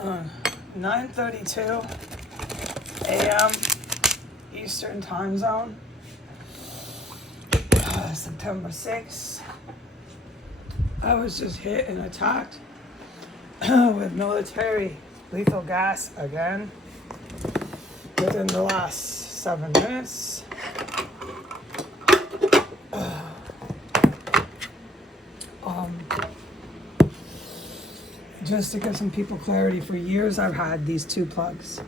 9:32 a.m. Eastern Time Zone, September 6th. I was just hit and attacked with military lethal gas again within the last 7 minutes. Just to give some people clarity, for years I've had these two plugs.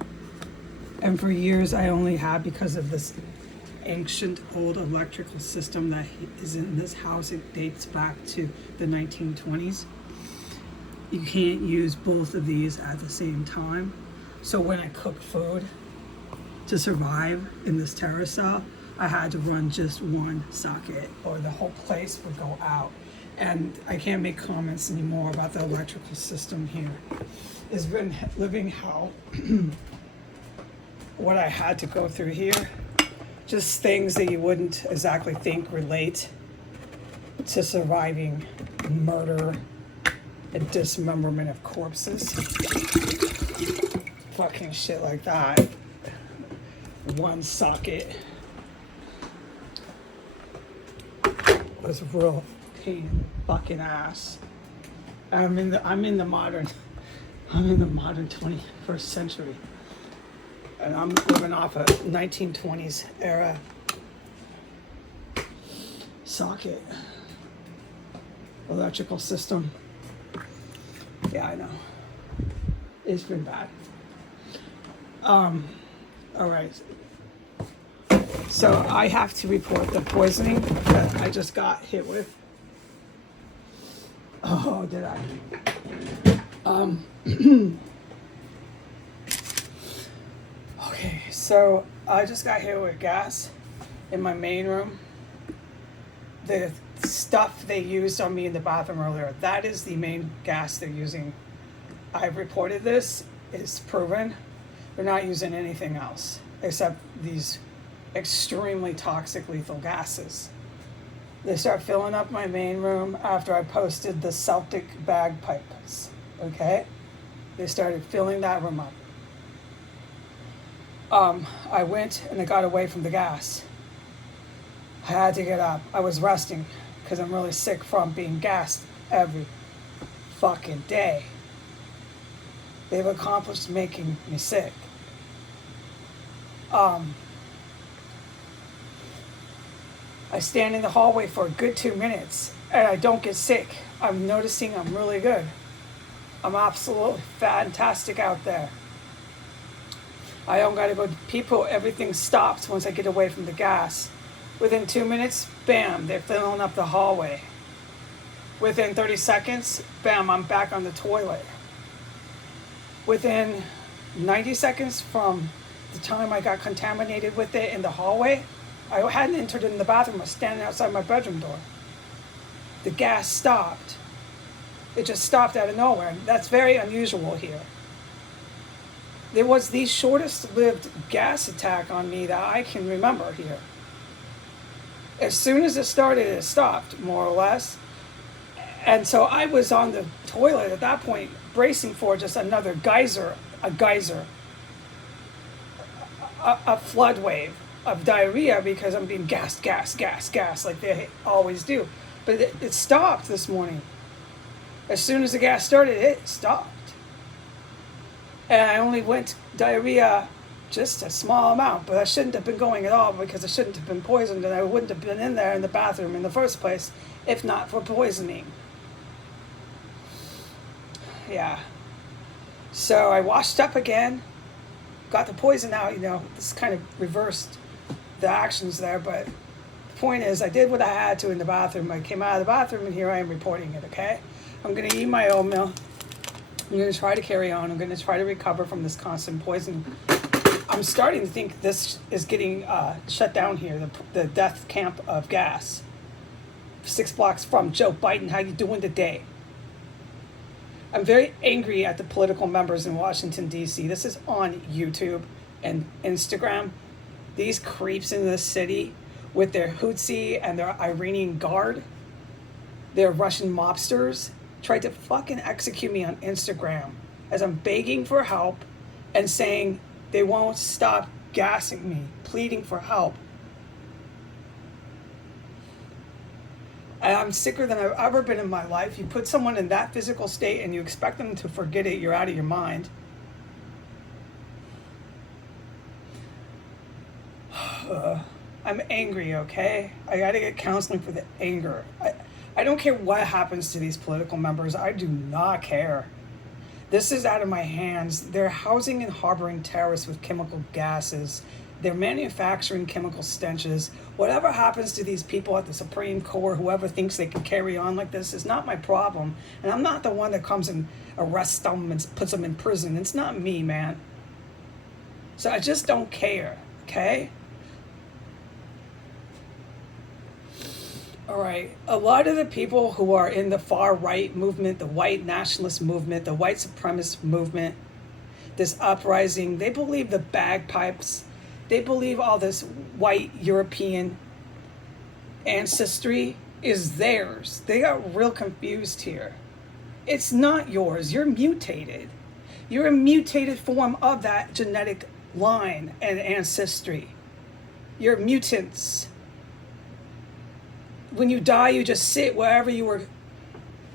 And for years I only had, because of this ancient old electrical system that is in this house, it dates back to the 1920s. You can't use both of these at the same time. So when I cook food to survive in this terror cell, I had to run just one socket or the whole place would go out. And I can't make comments anymore about the electrical system here. It's been living hell. What I had to go through here, just things that you wouldn't exactly think relate to surviving murder and dismemberment of corpses. Fucking shit like that. One socket was real pain in the fucking ass. I'm in the modern 21st century. And I'm living off a 1920s era socket electrical system. Yeah, I know. It's been bad. All right. So I have to report the poisoning that I just got hit with. Oh, did I? Okay, so I just got hit with gas in my main room. The stuff they used on me in the bathroom earlier, that is the main gas they're using. I've reported this. It's proven. They're not using anything else except these extremely toxic lethal gases. They start filling up my main room after I posted the Celtic bagpipes, okay? They started filling that room up. I went and I got away from the gas. I had to get up. I was resting because I'm really sick from being gassed every fucking day. They've accomplished making me sick. I stand in the hallway for a good 2 minutes and I don't get sick. I'm noticing I'm really good. I'm absolutely fantastic out there. I don't gotta go pee poo. Everything stops once I get away from the gas. Within 2 minutes, bam, they're filling up the hallway. Within 30 seconds, bam, I'm back on the toilet. Within 90 seconds from the time I got contaminated with it in the hallway, I hadn't entered in the bathroom. I was standing outside my bedroom door. The gas stopped. It just stopped out of nowhere. That's very unusual here. There was the shortest lived gas attack on me that I can remember here. As soon as it started, it stopped, more or less. And so I was on the toilet at that point, bracing for just another geyser, a flood wave of diarrhea because I'm being gassed like they always do. But it stopped this morning. As soon as the gas started, it stopped. And I only went diarrhea just a small amount, but I shouldn't have been going at all because I shouldn't have been poisoned and I wouldn't have been in there in the bathroom in the first place if not for poisoning. Yeah. So I washed up again, got the poison out, this kind of reversed the actions there, but the point is I did what I had to in the bathroom. I came out of the bathroom and here I am reporting it, okay? I'm going to eat my oatmeal. I'm going to try to carry on. I'm going to try to recover from this constant poison. I'm starting to think this is getting shut down here, the death camp of gas. 6 blocks from Joe Biden. How you doing today? I'm very angry at the political members in Washington, D.C. This is on YouTube and Instagram. These creeps in this city with their Hutsi and their Iranian guard, their Russian mobsters, tried to fucking execute me on Instagram as I'm begging for help and saying they won't stop gassing me, pleading for help. And I'm sicker than I've ever been in my life. You put someone in that physical state and you expect them to forget it, you're out of your mind. I'm angry, okay? I gotta get counseling for the anger. I don't care what happens to these political members. I do not care. This is out of my hands. They're housing and harboring terrorists with chemical gases. They're manufacturing chemical stenches. Whatever happens to these people at the Supreme Court, whoever thinks they can carry on like this, is not my problem. And I'm not the one that comes and arrests them and puts them in prison. It's not me, man. So I just don't care, okay? All right, a lot of the people who are in the far right movement, the white nationalist movement, the white supremacist movement, this uprising, they believe the bagpipes, they believe all this white European ancestry is theirs. They got real confused here. It's not yours. You're mutated. You're a mutated form of that genetic line and ancestry. You're mutants. When you die, you just sit wherever you were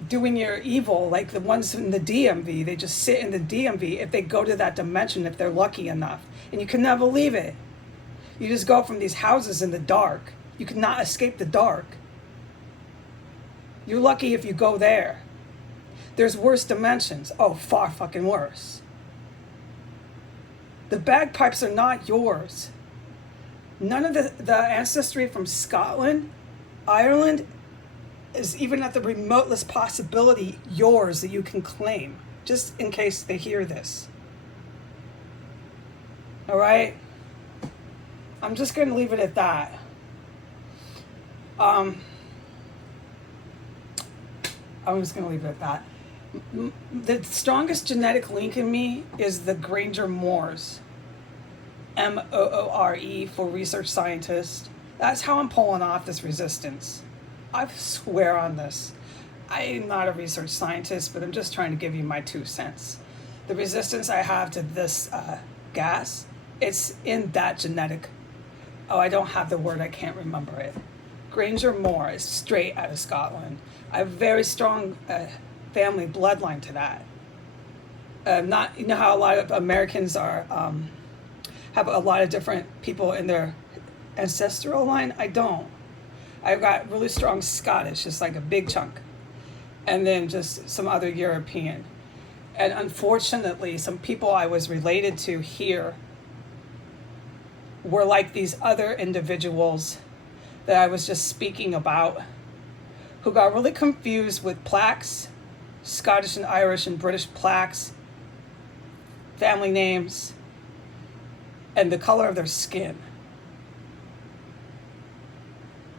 doing your evil, like the ones in the DMV. They just sit in the DMV if they go to that dimension, if they're lucky enough. And you can never leave it. You just go from these houses in the dark. You cannot escape the dark. You're lucky if you go there. There's worse dimensions. Oh, far fucking worse. The bagpipes are not yours. None of the ancestry from Scotland, Ireland, is even at the remotest possibility yours that you can claim, just in case they hear this. All right? I'm just going to leave it at that. I'm just going to leave it at that. The strongest genetic link in me is the Granger Moores. Moore for research scientist. That's how I'm pulling off this resistance. I swear on this. I'm not a research scientist, but I'm just trying to give you my 2 cents. The resistance I have to this gas, it's in that genetic. Oh, I don't have the word. I can't remember it. Granger Moore is straight out of Scotland. I have a very strong family bloodline to that. Not, you know how a lot of Americans are have a lot of different people in their ancestral line? I don't. I've got really strong Scottish, just like a big chunk, and then just some other European. And unfortunately, some people I was related to here were like these other individuals that I was just speaking about, who got really confused with plaques, Scottish and Irish and British plaques, family names, and the color of their skin.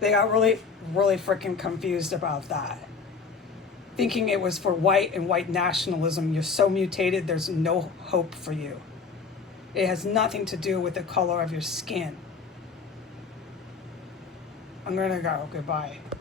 They got really, really freaking confused about that. Thinking it was for white and white nationalism. You're so mutated, there's no hope for you. It has nothing to do with the color of your skin. I'm gonna go. Goodbye.